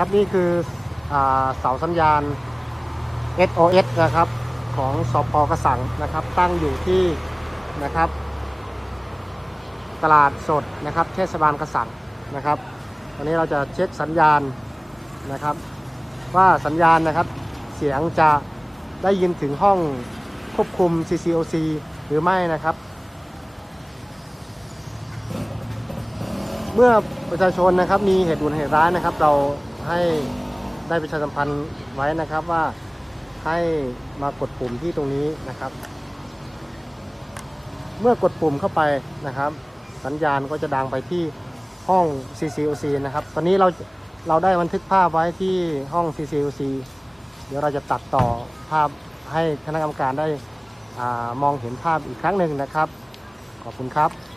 ครับนี่คืออเสาสัญญาณ SOS นะครับของสพกระสังนะครับ ตั้งอยู่ที่นะครับ ตลาดสดนะครับ เทศบาลกระสังนะครับวันนี้เราจะเช็คสัญญาณนะครับ ว่าสัญญาณนะครับเสียงจะได้ยินถึงห้องควบคุม CCOC หรือไม่นะครับ เมื่อประชาชนนะครับมีเหตุด่วนเหตุร้ายนะครับ เรา ให้ได้ประชาสัมพันธ์ไว้นะครับว่าให้มากดปุ่มที่ตรงนี้นะครับ เมื่อกดปุ่มเข้าไปนะครับ สัญญาณก็จะดังไปที่ห้อง CCOC นะครับ ตอนนี้เราเราได้บันทึกภาพไว้ที่ห้อง CCOC เดี๋ยวเราจะตัดต่อภาพให้คณะกรรมการได้อมองเห็นภาพอีกครั้งหนึ่งนะครับ ขอบคุณครับ